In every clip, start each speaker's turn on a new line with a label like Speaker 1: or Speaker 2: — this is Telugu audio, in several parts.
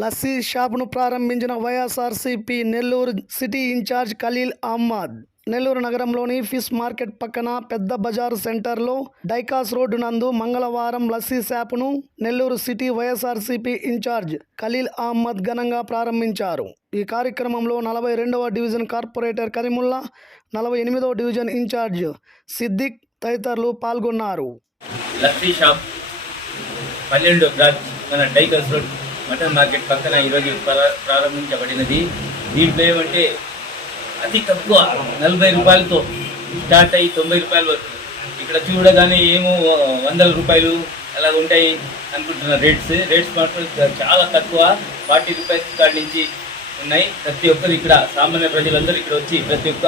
Speaker 1: లస్సీ షాప్ను ప్రారంభించిన వైఎస్ఆర్సీపీ నెల్లూరు సిటీ ఇన్ఛార్జ్ ఖలీల్ అహ్మద్. నెల్లూరు నగరంలోని ఫిష్ మార్కెట్ పక్కన పెద్ద బజారు సెంటర్లో డైకాస్ రోడ్డు నందు మంగళవారం లస్సీ షాపును నెల్లూరు సిటీ వైఎస్ఆర్సీపీ ఇన్ఛార్జ్ ఖలీల్ అహ్మద్ ఘనంగా ప్రారంభించారు. ఈ కార్యక్రమంలో నలభై రెండవ డివిజన్ కార్పొరేటర్ కరీముల్లా నలభై ఎనిమిదవ డివిజన్ ఇన్ఛార్జ్ సిద్దిక్ తదితరులు పాల్గొన్నారు.
Speaker 2: లస్సీ షాప్ పన్నెండు మన డైకాస్ రోడ్ మటన్ మార్కెట్ పక్కన ఈరోజు ప్రారంభించబడినది. దీంట్లో ఏమంటే అతి తక్కువ నలభై రూపాయలతో స్టార్ట్ అయ్యి తొంభై రూపాయల వరకు. ఇక్కడ చూడగానే ఏమో వందల రూపాయలు అలా ఉంటాయి అనుకుంటున్న రేట్స్. రేట్స్ మాత్రం చాలా తక్కువ. ఫార్టీ రూపీస్ కాడ నుంచి ఉన్నాయి. ప్రతి ఒక్కరు ఇక్కడ సామాన్య ప్రజలందరూ ఇక్కడ వచ్చి ప్రతి ఒక్క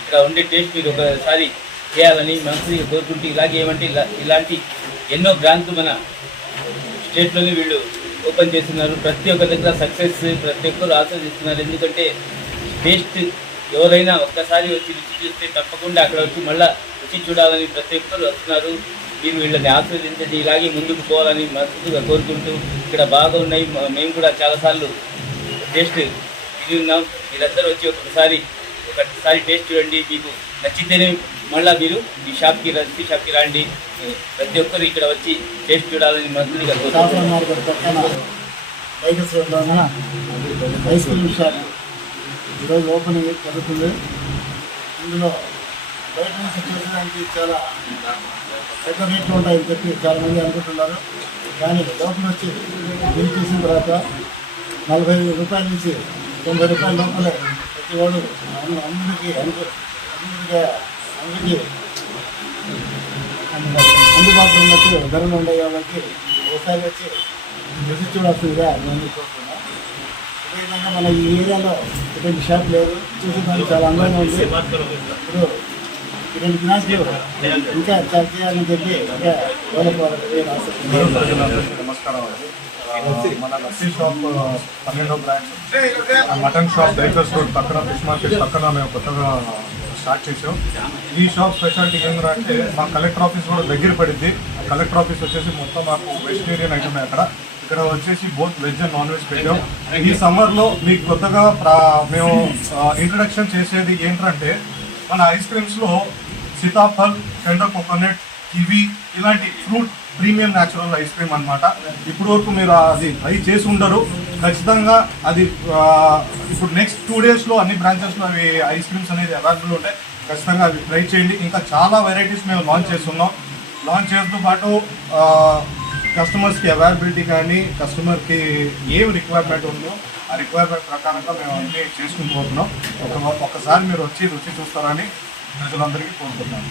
Speaker 2: ఇక్కడ ఉండే టేస్ట్ మీరు ఒకసారి చేయాలని మనసుని కోరుకుంటూ ఇలాగే ఏమంటే ఇలా ఇలాంటి ఎన్నో బ్రాంచ్లు మన స్టేట్లోనే వీళ్ళు ఓపెన్ చేస్తున్నారు. ప్రతి ఒక్క దగ్గర సక్సెస్ ప్రతి ఒక్కరు ఆస్వాదిస్తున్నారు ఎందుకంటే టేస్ట్ ఎవరైనా ఒక్కసారి వచ్చి రుచి చూస్తే తప్పకుండా అక్కడ వచ్చి మళ్ళీ రుచి చూడాలని ప్రతి ఒక్కరు వస్తున్నారు. మీరు వీళ్ళని ఆస్వాదించండి ఇలాగే ముందుకు పోవాలని మనసుగా కోరుకుంటూ ఇక్కడ బాగా ఉన్నాయి మేము కూడా చాలాసార్లు టేస్ట్ ఇది ఉన్నాం. మీరందరూ వచ్చి ఒకసారి ఒకసారి టేస్ట్ చూడండి. మీకు నచ్చితేనే మళ్ళీ మీరు ఈ షాప్కి రసి షాప్కి రండి. ప్రతి ఒక్కరు ఇక్కడ వచ్చి టేస్ట్ చూడాలని మనసుగా కోరుకుంటున్నాం
Speaker 3: కాపురం మార్కెట్ ఈరోజు ఓపెనింగ్ జరుగుతుంది. ఇందులో బయట నుంచి చూసడానికి చాలా పెద్ద రేట్లు ఉంటాయని చెప్పి చాలామంది అనుకుంటున్నారు. కానీ లోపల వచ్చి బిల్ చూసిన తర్వాత నలభై రూపాయల నుంచి తొంభై రూపాయల లోపలే ప్రతి వాడు అందరికీ అందు అందరికీ అందుబాటులో ఉన్నట్టు ధరలు ఉన్నాయి కాబట్టి ఒకసారి వచ్చి రుచి చూడాల్సిందిగా నేను కోరుతున్నా అదేవిధంగా మన ఈ ఏరియాలో ఇటువంటి షాప్ లేదు చూసేదానికి చాలా అందంగా ఉంది. ఇప్పుడు ఇటువంటి గ్లాసులు ఇంకా చాలా చేయాలని చెప్పి ఇంకా డెవలప్
Speaker 4: నమస్కారం అండి. మన లస్సీ షాప్ పన్నెండో బ్రాంచ్. మటన్ షాప్ డైకర్స్ రోడ్ పక్కన ఫిష్ మార్కెట్ పక్కన మేము కొత్తగా స్టార్ట్ చేసాం ఈ షాప్ స్పెషాలిటీ ఏంటంటే మా కలెక్టర్ ఆఫీస్ కూడా దగ్గర పడింది. కలెక్టర్ ఆఫీస్ వచ్చేసి మొత్తం మాకు వెజిటేరియన్ ఐటమ్ అక్కడ. ఇక్కడ వచ్చేసి both veg and non veg పెట్టాం. ఈ సమ్మర్లో మీకు కొత్తగా ప్రా- మేము ఇంట్రడక్షన్ చేసేది ఏంటంటే మన ఐస్ క్రీమ్స్లో సీతాఫల్ టెండర్ కోకోనట్ కివి ఇలాంటి fruit premium natural ice cream అనమాట ఇప్పుడు వరకు మీరు అది ట్రై చేసి ఉండరు. ఖచ్చితంగా అది ఇప్పుడు నెక్స్ట్ టూ డేస్లో అన్ని బ్రాంచెస్లో అవి ఐస్ క్రీమ్స్ అనేది అవైలబుల్ ఉంటాయి. ఖచ్చితంగా అవి ట్రై చేయండి. ఇంకా చాలా వెరైటీస్ మేము లాంచ్ చేస్తున్నాం. లాంచ్ చేస్తూ పాటు కస్టమర్స్కి అవైలబిలిటీ కానీ కస్టమర్కి ఏం రిక్వైర్మెంట్ ఉందో ఆ రిక్వైర్మెంట్ ప్రకారంగా మేము అన్ని చేసుకుని పోతున్నాం. ఒక ఒక్కసారి మీరు వచ్చి రుచి చూస్తారని ప్రజలందరికీ కోరుకుంటున్నాం